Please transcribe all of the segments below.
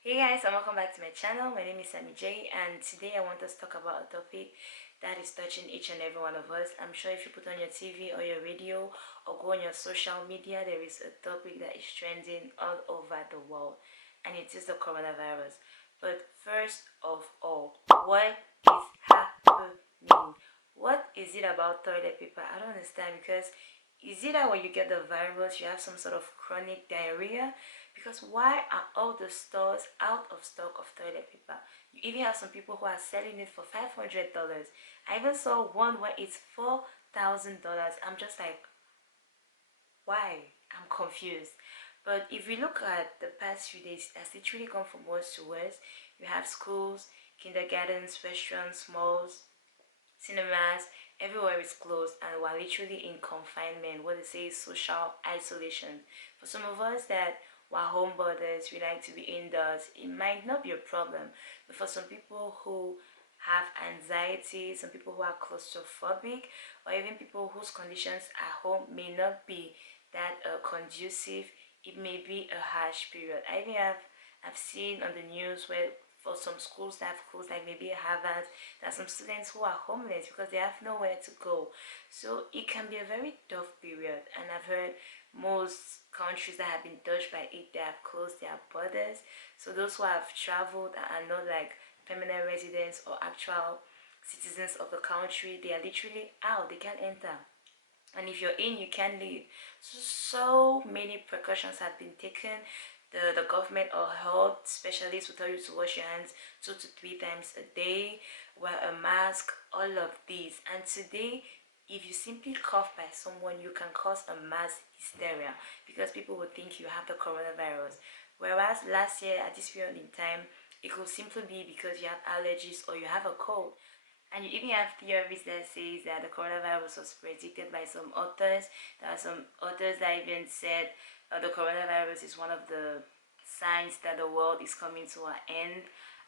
Hey guys, and welcome back to my channel. My name is Sammy J, and today I want us to talk about a topic that is touching each and every one of us. I'm sure if you put on your TV or your radio or go on your social media, there is a topic that is trending all over the world, and it is the coronavirus. But first of all, what is happening? What is it about toilet paper? I don't understand, because is it that when you get the virus you have some sort of chronic diarrhea? Because why are all the stores out of stock of toilet paper? You even have some people who are selling it for $500. I even saw one where it's $4,000. I'm just like, why? I'm confused. But if we look at the past few days, it has literally gone from worse to worse. You have schools, kindergartens, restaurants, malls, cinemas, everywhere is closed, and we're literally in confinement, what they say is social isolation. For some of us that were homeboarders, we like to be indoors, it might not be a problem, but for some people who have anxiety, some people who are claustrophobic, or even people whose conditions at home may not be that conducive, it may be a harsh period. I think I've seen on the news where for some schools that have closed, like maybe Harvard, there are some students who are homeless because they have nowhere to go. So it can be a very tough period, and I've heard most countries that have been touched by it, they have closed their borders. So those who have traveled and are not like permanent residents or actual citizens of the country, they are literally out, they can't enter, and if you're in, you can leave. So many precautions have been taken. The government or health specialists will tell you to wash your hands 2 to 3 times a day, wear a mask, all of these. And today, if you simply cough by someone, you can cause a mass hysteria because people will think you have the coronavirus. Whereas last year at this period in time, it could simply be because you have allergies or you have a cold. And you even have theories that says that the coronavirus was predicted by some authors. There are some authors that even said the coronavirus is one of the signs that the world is coming to an end.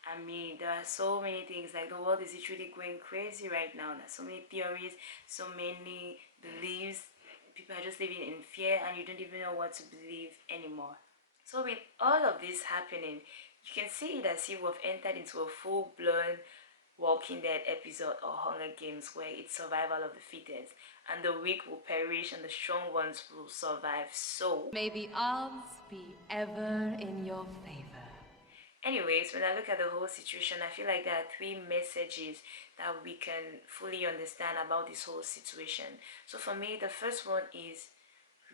I mean, there are so many things, like the world is literally going crazy right now. There's so many theories, so many beliefs. People are just living in fear, and you don't even know what to believe anymore. So with all of this happening, you can see it as if we've entered into a full-blown Walking Dead episode or Hunger Games, where it's survival of the fittest, and the weak will perish and the strong ones will survive. So May the odds be ever in your favor. anyways, when I look at the whole situation, I feel like there are three messages that we can fully understand about this whole situation. So for me, the first one is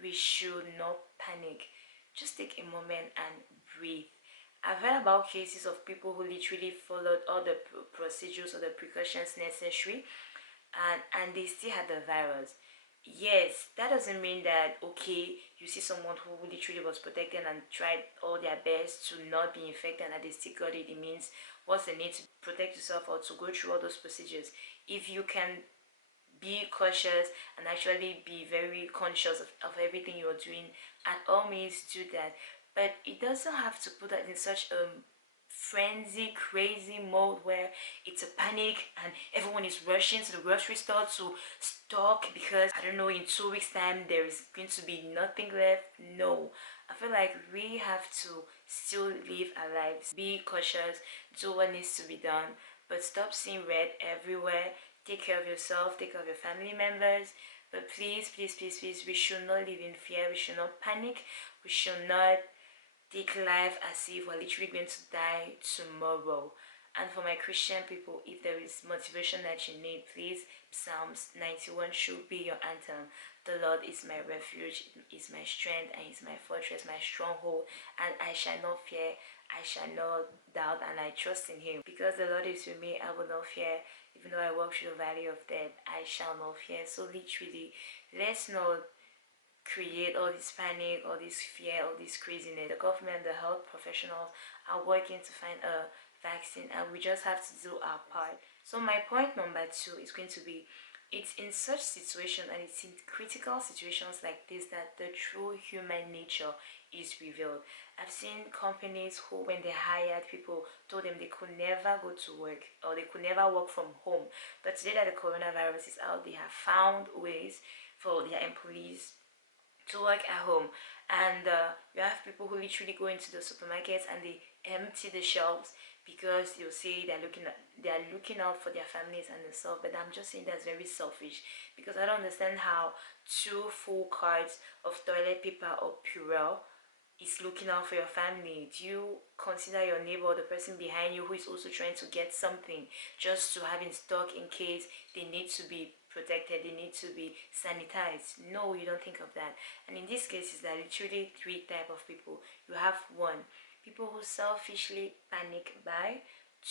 we should not panic. Just take a moment and breathe. I've heard about cases of people who literally followed all the procedures or the precautions necessary, and they still had the virus. Yes, that doesn't mean that, okay, you see someone who literally was protected and tried all their best to not be infected and they still got it. It means what's the need to protect yourself or to go through all those procedures? If you can be cautious and actually be very conscious of everything you're doing, at all means do that. But it doesn't have to put that in such a frenzy crazy mode where it's a panic and everyone is rushing to the grocery store to stock because, I don't know, in 2 weeks time there is going to be nothing left. No, I feel like we have to still live our lives, be cautious, do what needs to be done, but stop seeing red everywhere. Take care of yourself, take care of your family members. But please, please, please, please, we should not live in fear. We should not panic. We should not take life as if we're literally going to die tomorrow. And for my Christian people, if there is motivation that you need, please, Psalms 91 should be your anthem. The Lord is my refuge, is my strength, and is my fortress, my stronghold, and I shall not fear, I shall not doubt, and I trust in Him. Because the Lord is with me, I will not fear. Even though I walk through the valley of death, I shall not fear. So literally, let's not create all this panic, all this fear, all this craziness. The government, the health professionals are working to find a vaccine, and we just have to do our part. So my point number two is going to be, it's in such situations and it's in critical situations like this that the true human nature is revealed. I've seen companies who, when they hired people, told them they could never go to work or they could never work from home. But today that the coronavirus is out, they have found ways for their employees to work at home, and you have people who literally go into the supermarkets and they empty the shelves because you see they're looking out for their families and themselves. But I'm just saying that's very selfish, because I don't understand how 2 full carts of toilet paper or Purell is looking out for your family. Do you consider your neighbor, the person behind you who is also trying to get something, just to have in stock in case they need to be protected, they need to be sanitized? No, you don't think of that. And in this case, there are literally 3 types of people. You have one, people who selfishly panic buy;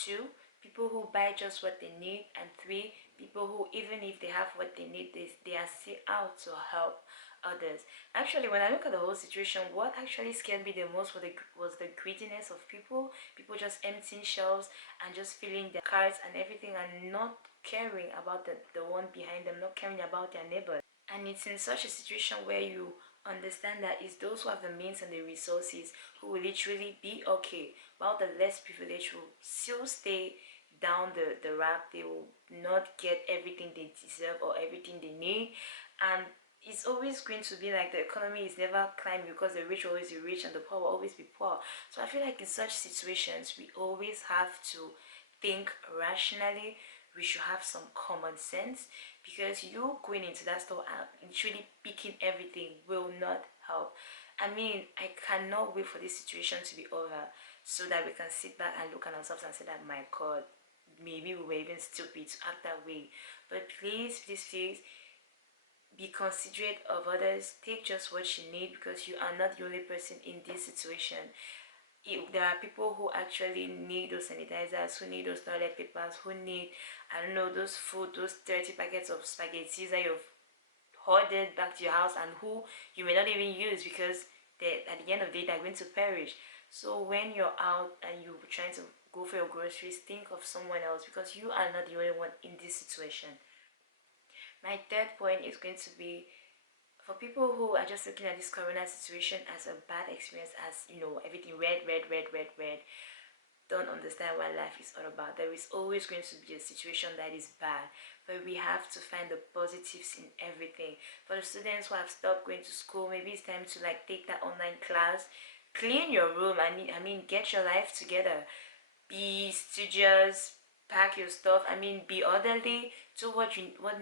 2, people who buy just what they need; and 3, people who, even if they have what they need, they are still out to help others. Actually, when I look at the whole situation, what actually scared me the most was the greediness of people just emptying shelves and just filling their carts and everything, and not caring about the one behind them, not caring about their neighbors. And it's in such a situation where you understand that it's those who have the means and the resources who will literally be okay, while the less privileged will still stay down the rack. They will not get everything they deserve or everything they need. And it's always going to be like the economy is never climbing, because the rich will always be rich and the poor will always be poor. So I feel like in such situations we always have to think rationally. We should have some common sense, because you going into that store and literally picking everything will not help. I mean, I cannot wait for this situation to be over, so that we can sit back and look at ourselves and say that, my God, maybe we were even stupid to act that way. But please, please, please, be considerate of others. Take just what you need, because you are not the only person in this situation. There are people who actually need those sanitizers, who need those toilet papers, who need, I don't know, those food, those 30 packets of spaghetti that you've hoarded back to your house, and who you may not even use, because at the end of the day they're going to perish. So when you're out and you're trying to go for your groceries, think of someone else, because you are not the only one in this situation. My third point is going to be for people who are just looking at this corona situation as a bad experience, as you know, everything red, red, red, red, red. Don't understand what life is all about. There is always going to be a situation that is bad, but we have to find the positives in everything. For the students who have stopped going to school, maybe it's time to like take that online class. Clean your room. I mean, get your life together. Be studious, pack your stuff. I mean, be orderly. Do what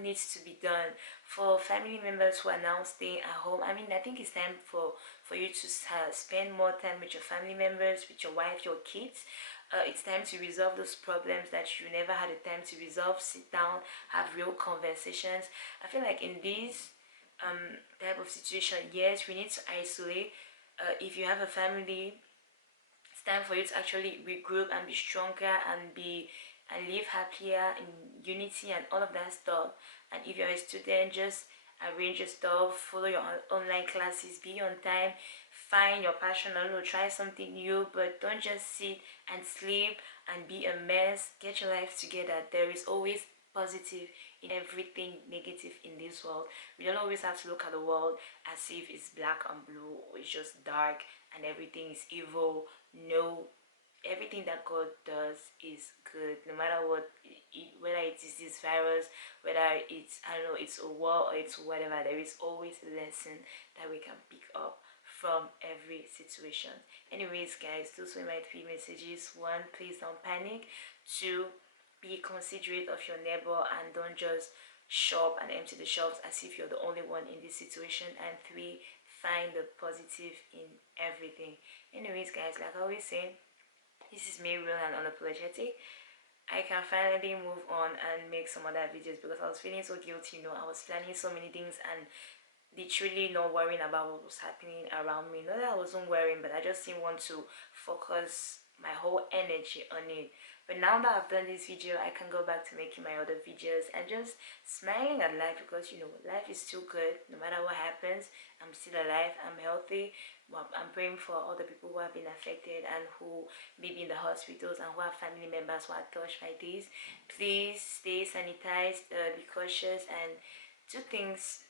needs to be done. For family members who are now staying at home, I mean, I think it's time for you to spend more time with your family members, with your wife, your kids. It's time to resolve those problems that you never had the time to resolve. Sit down, have real conversations. I feel like in this type of situation, yes, we need to isolate. If you have a family, it's time for you to actually regroup and be stronger and live happier in unity and all of that stuff. And if you're a student, just arrange your stuff, follow your online classes, be on time, find your passion, I don't know, try something new, but don't just sit and sleep and be a mess. Get your life together. There is always positive in everything negative in this world. We don't always have to look at the world as if it's black and blue, or it's just dark and everything is evil. No, everything that God does is good, no matter what, whether it is this virus, whether it's, I don't know, it's a war or it's whatever. There is always a lesson that we can pick up from every situation. Anyways, guys, those were my 3 messages. 1, please don't panic. 2, be considerate of your neighbor and don't just shop and empty the shelves as if you're the only one in this situation. And 3, find the positive in everything. Anyways, guys, like I always say, this is me, real and unapologetic. I can finally move on and make some other videos, because I was feeling so guilty. You know, I was planning so many things and literally not worrying about what was happening around me. Not that I wasn't worrying, but I just didn't want to focus my whole energy on it. But now that I've done this video, I can go back to making my other videos and just smiling at life, because you know, life is still good. No matter what happens, I'm still alive, I'm healthy. I'm praying for all the people who have been affected and who may be in the hospitals and who have family members who are touched by this. Please stay sanitized, be cautious, and do things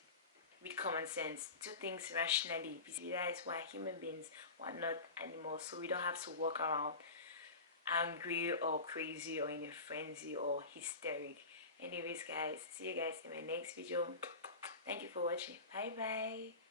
with common sense. Do things rationally. Realize we're human beings, we're not animals, so we don't have to walk around angry or crazy or in a frenzy or hysteric. Anyways, guys, see you guys in my next video. Thank you for watching. Bye bye.